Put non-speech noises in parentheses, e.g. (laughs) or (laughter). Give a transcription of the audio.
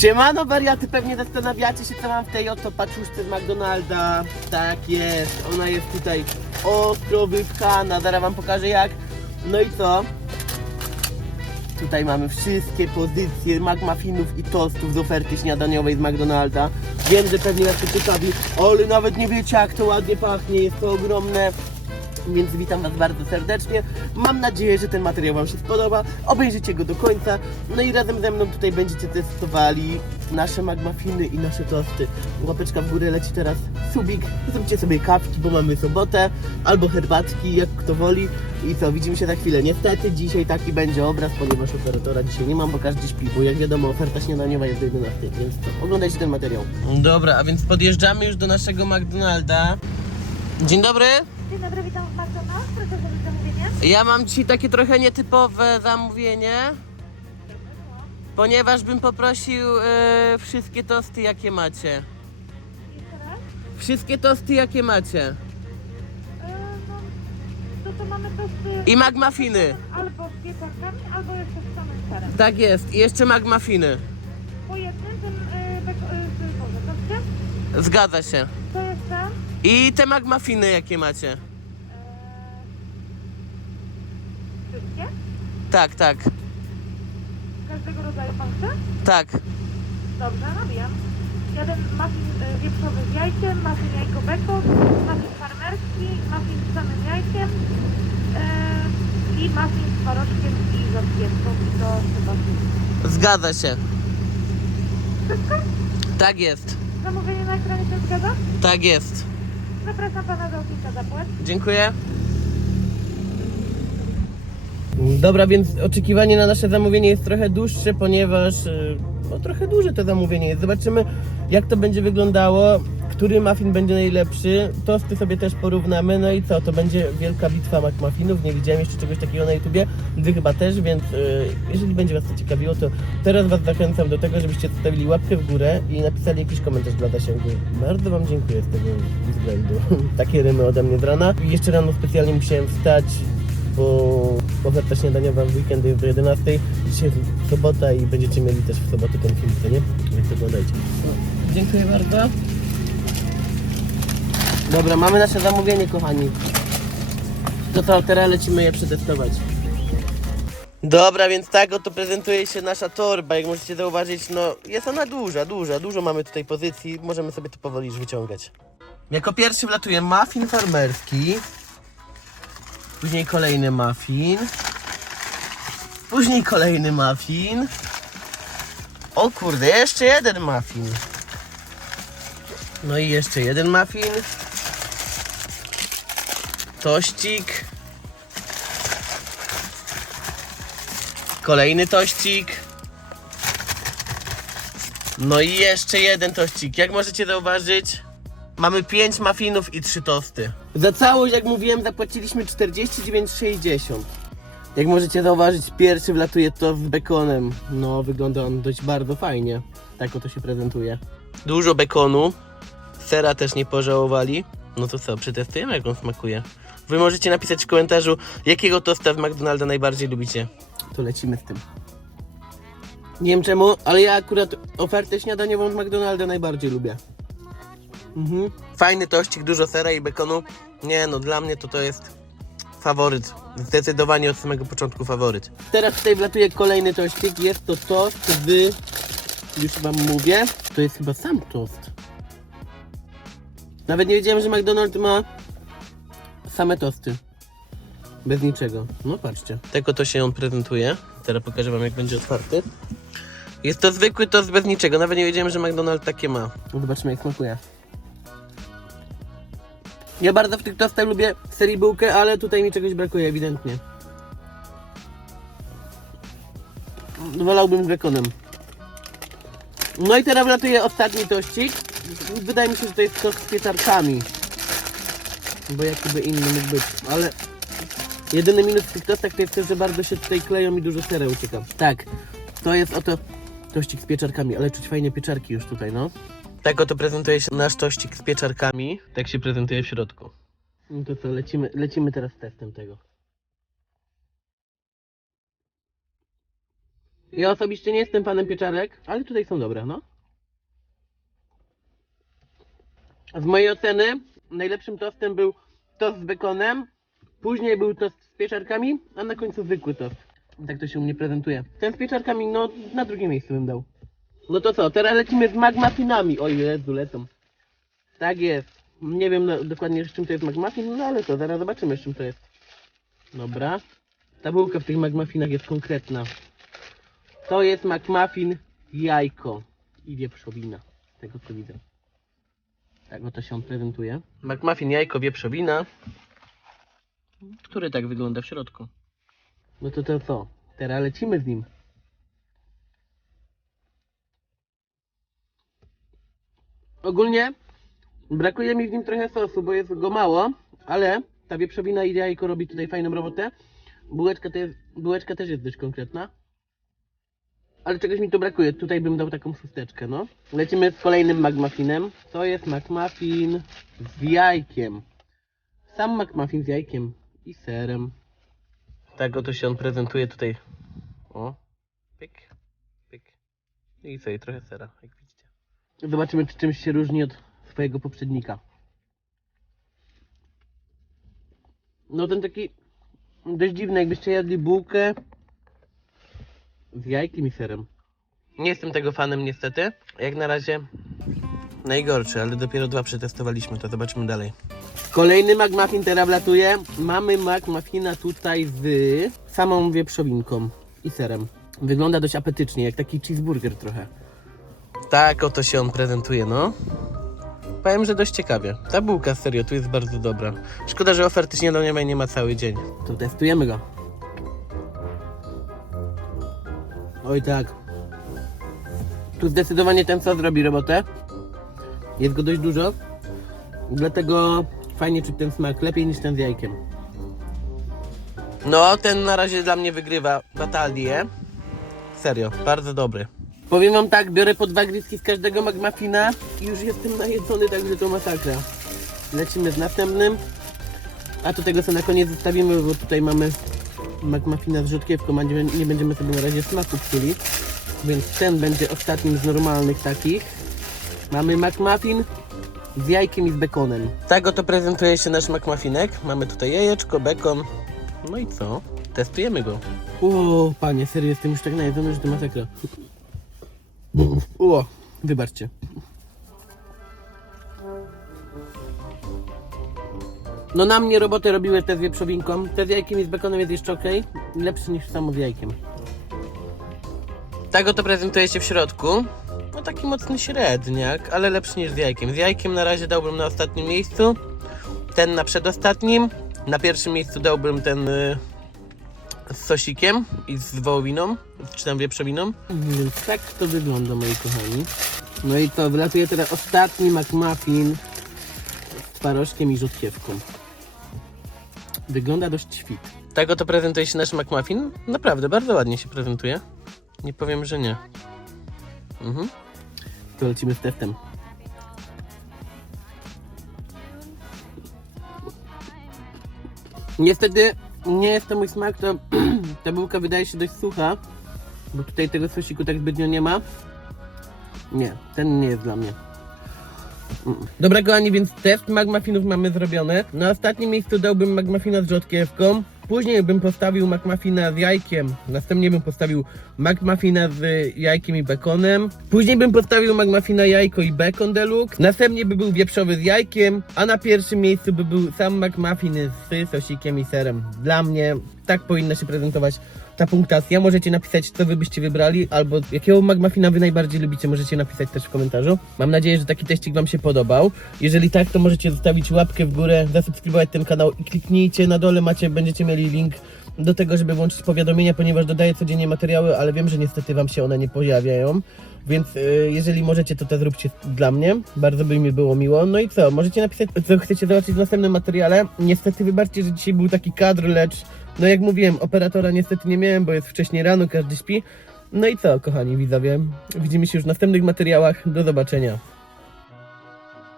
Siemano wariaty, pewnie zastanawiacie się co mam w tej oto paczuszce z McDonalda. Tak jest, ona jest tutaj ostro wypchana, zaraz wam pokażę jak. No i co? Tutaj mamy wszystkie pozycje McMuffinów i tostów z oferty śniadaniowej z McDonalda. Wiem, że pewnie was to ciekawi, ale nawet nie wiecie jak to ładnie pachnie, jest to ogromne. Więc witam Was bardzo serdecznie. Mam nadzieję, że ten materiał Wam się spodoba. Obejrzycie go do końca. No i razem ze mną tutaj będziecie testowali nasze magmafiny i nasze tosty. Łapeczka w górę leci teraz subik. Zróbcie sobie kawki, bo mamy sobotę. Albo herbatki, jak kto woli. I co, widzimy się za chwilę. Niestety dzisiaj taki będzie obraz, ponieważ operatora dzisiaj nie mam, bo każdy śpi. Bo jak wiadomo, oferta śniadaniowa jest do 11, więc co, oglądajcie ten materiał. Dobra, a więc podjeżdżamy już do naszego McDonalda. Dzień dobry. Dzień dobry, witam w McDonald's. Proszę zrobić zamówienie. Ja mam dzisiaj takie trochę nietypowe zamówienie, ponieważ bym poprosił e, wszystkie tosty, jakie macie. Jeszcze raz. Wszystkie tosty, jakie macie. E, no, to to mamy tosty I magmafiny. albo z pieczarkami, albo jeszcze z samym serem. Tak jest. I jeszcze magmafiny. Po jednym tym e, beko- e, z- Boże, tosty. Zgadza się. I te magmafiny, jakie macie. wszystkie. Tak, tak, Każdego rodzaju pan chce? tak. Dobrze, nabijam. Jeden muffin e, wieprzowy z jajkiem, muffin jajko beko, muffin farmerski, muffin z samym jajkiem e, i muffin z twarożkiem i rzodkiewką. I to chyba wszystko. Zgadza się. Wszystko? Tak jest. Zamówienie na ekranie się zgadza? Tak jest. Zapraszam pana do okienka zapłać. Dziękuję. Dobra, więc oczekiwanie na nasze zamówienie jest trochę dłuższe, ponieważ y, no, trochę duże to zamówienie jest. Zobaczymy, jak to będzie wyglądało, który muffin będzie najlepszy. Tosty sobie też porównamy. No i co? To będzie wielka bitwa McMuffinów. Nie widziałem jeszcze czegoś takiego na YouTubie. Wy chyba też, więc y, jeżeli będzie Was to ciekawiło, to teraz Was zachęcam do tego, żebyście zostawili łapkę w górę i napisali jakiś komentarz dla Dasięgu. Bardzo Wam dziękuję z tego względu. (laughs) Takie rymy ode mnie z rana. I jeszcze rano specjalnie musiałem wstać, bo oferta śniadaniowa w weekend jest do 11. Dzisiaj jest sobota i będziecie mieli też w sobotę ten film, co nie? Więc oglądajcie. Dziękuję bardzo. Dobra, mamy nasze zamówienie, kochani. To teraz lecimy je przetestować. Dobra, więc tak oto prezentuje się nasza torba. Jak możecie zauważyć, no jest ona duża, duża. Dużo mamy tutaj pozycji. Możemy sobie to powoli już wyciągać. Jako pierwszy wlatuje muffin farmerski. Później kolejny muffin. Później kolejny muffin. O kurde, jeszcze jeden muffin. No i jeszcze jeden muffin. Tościk. Kolejny tościk. No i jeszcze jeden tościk. Jak możecie zauważyć, mamy 5 muffinów i 3 tosty. Za całość, jak mówiłem, zapłaciliśmy 49,60. Jak możecie zauważyć, pierwszy wlatuje tost z bekonem. No, wygląda on dość bardzo fajnie. Tak oto się prezentuje. Dużo bekonu. Sera też nie pożałowali. No to co, przetestujemy jak on smakuje. Wy możecie napisać w komentarzu, jakiego tosta z McDonalda najbardziej lubicie. To lecimy z tym. Nie wiem czemu, ale ja akurat ofertę śniadaniową z McDonalda najbardziej lubię. Mhm. Fajny tościk, dużo sera i bekonu. Nie no, dla mnie to to jest faworyt. Zdecydowanie od samego początku faworyt. Teraz tutaj wlatuje kolejny tościk. Jest to tost z... Już wam mówię. To jest chyba sam tost. Nawet nie wiedziałem, że McDonald's ma same tosty. Bez niczego. No patrzcie. Tego to się on prezentuje. Teraz pokażę wam jak będzie otwarty. Jest to zwykły tost bez niczego. Nawet nie wiedziałem, że McDonald's takie ma. No zobaczmy jak smakuje. Ja bardzo w tych tostach lubię serii bułkę, ale tutaj mi czegoś brakuje ewidentnie. Wolałbym z bekonem. No i teraz wlatuje ostatni tościk. Wydaje mi się, że to jest tost z pieczarkami. Bo jakiby inny mógł być, ale jedyny minus w tych tostach to jest to, że bardzo się tutaj kleją i dużo sera ucieka. Tak, to jest oto tościk z pieczarkami, ale czuć fajnie pieczarki już tutaj, no. Tak oto prezentuje się nasz tościk z pieczarkami. Tak się prezentuje w środku. No to co, lecimy, lecimy teraz testem tego. Ja osobiście nie jestem fanem pieczarek, ale tutaj są dobre, no. Z mojej oceny najlepszym tostem był tost z bekonem, później był tost z pieczarkami, a na końcu zwykły tost. Tak to się u mnie prezentuje. Ten z pieczarkami, no na drugie miejsce bym dał. No to co, teraz lecimy z magmuffinami. O Jezu, lecą. Tak jest. Nie wiem no, dokładnie z czym to jest magmuffin, no ale to zaraz zobaczymy z czym to jest. Dobra. Ta bułka w tych magmuffinach jest konkretna. To jest McMuffin jajko i wieprzowina. Z tego co widzę. Tak oto się on prezentuje. McMuffin jajko wieprzowina. Który tak wygląda w środku. No to to co? Teraz lecimy z nim. Ogólnie brakuje mi w nim trochę sosu, bo jest go mało, ale ta wieprzowina i jajko robi tutaj fajną robotę. Bułeczka, to jest, bułeczka też jest dość konkretna. Ale czegoś mi tu brakuje. Tutaj bym dał taką szósteczkę, no. Lecimy z kolejnym McMuffinem. To jest McMuffin z jajkiem. Sam McMuffin z jajkiem i serem. Tak oto się on prezentuje tutaj. O. Pyk. Pyk. I sobie trochę sera, jak widzicie. Zobaczymy, czy czymś się różni od swojego poprzednika. No ten taki dość dziwny, jakbyście jadli bułkę z jajkiem i serem. Nie jestem tego fanem niestety. Jak na razie najgorszy, ale dopiero dwa przetestowaliśmy, to zobaczmy dalej. Kolejny McMuffin teraz wlatuje. Mamy McMuffina tutaj z samą wieprzowinką i serem. Wygląda dość apetycznie, jak taki cheeseburger trochę. Tak oto się on prezentuje, no. Powiem, że dość ciekawie. Ta bułka serio tu jest bardzo dobra. Szkoda, że oferty śniadaniowej nie ma cały dzień. To testujemy go. Oj tak. Tu zdecydowanie ten sos robi robotę. Jest go dość dużo. Dlatego fajnie czuć ten smak. Lepiej niż ten z jajkiem. No, ten na razie dla mnie wygrywa batalię. Serio, bardzo dobry. Powiem wam tak, biorę po dwa gryzki z każdego McMuffina i już jestem najedzony, także to masakra. Lecimy z następnym. A to tego sobie na koniec zostawimy, bo tutaj mamy McMuffina z rzodkiewką, a nie, nie będziemy sobie na razie smaku psuli. Więc ten będzie ostatnim z normalnych takich. Mamy McMuffin z jajkiem i z bekonem. Tak oto prezentuje się nasz McMuffinek. Mamy tutaj jajeczko, bekon. No i co? Testujemy go. O, panie, serio, jestem już tak najedzony, że to masakra. O, wybaczcie. No na mnie robotę robiły te z wieprzowinką. Te z jajkiem i z bekonem jest jeszcze ok. Lepszy niż samo z jajkiem. Tak oto prezentuje się w środku. No taki mocny średniak, ale lepszy niż z jajkiem. Z jajkiem na razie dałbym na ostatnim miejscu. Ten na przedostatnim. Na pierwszym miejscu dałbym ten y, z sosikiem i z wołowiną, czy tam wieprzowiną. Więc tak to wygląda, moi kochani. No i to, wylatuje teraz ostatni McMuffin z twarożkiem i rzodkiewką. Wygląda dość świt. Tak oto prezentuje się nasz McMuffin. Naprawdę, bardzo ładnie się prezentuje. Nie powiem, że nie. Mhm. To lecimy z testem. Niestety nie jest to mój smak, to (clears throat) ta bułka wydaje się dość sucha, bo tutaj tego sosiku tak zbytnio nie ma. Nie, ten nie jest dla mnie. Dobra kochani, więc test magmuffinów mamy zrobiony. Na ostatnim miejscu dałbym magmuffina z rzodkiewką. Później bym postawił McMuffina z jajkiem. Następnie bym postawił McMuffina z jajkiem i bekonem. Później bym postawił McMuffina jajko i bekon deluxe. Następnie by był wieprzowy z jajkiem. A na pierwszym miejscu by był sam McMuffin z sosikiem i serem. Dla mnie tak powinna się prezentować ta punktacja. Możecie napisać, co wy byście wybrali, albo jakiego McMuffina wy najbardziej lubicie, możecie napisać też w komentarzu. Mam nadzieję, że taki teścik wam się podobał. Jeżeli tak, to możecie zostawić łapkę w górę, zasubskrybować ten kanał i kliknijcie na dole, macie, będziecie mieli link do tego, żeby włączyć powiadomienia, ponieważ dodaję codziennie materiały, ale wiem, że niestety wam się one nie pojawiają. Więc y, jeżeli możecie, to to zróbcie dla mnie. Bardzo by mi było miło. No i co? Możecie napisać, co chcecie zobaczyć w następnym materiale. Niestety wybaczcie, że dzisiaj był taki kadr, lecz no jak mówiłem, operatora niestety nie miałem, bo jest wcześniej rano, każdy śpi. No i co, kochani widzowie? Widzimy się już w następnych materiałach. Do zobaczenia.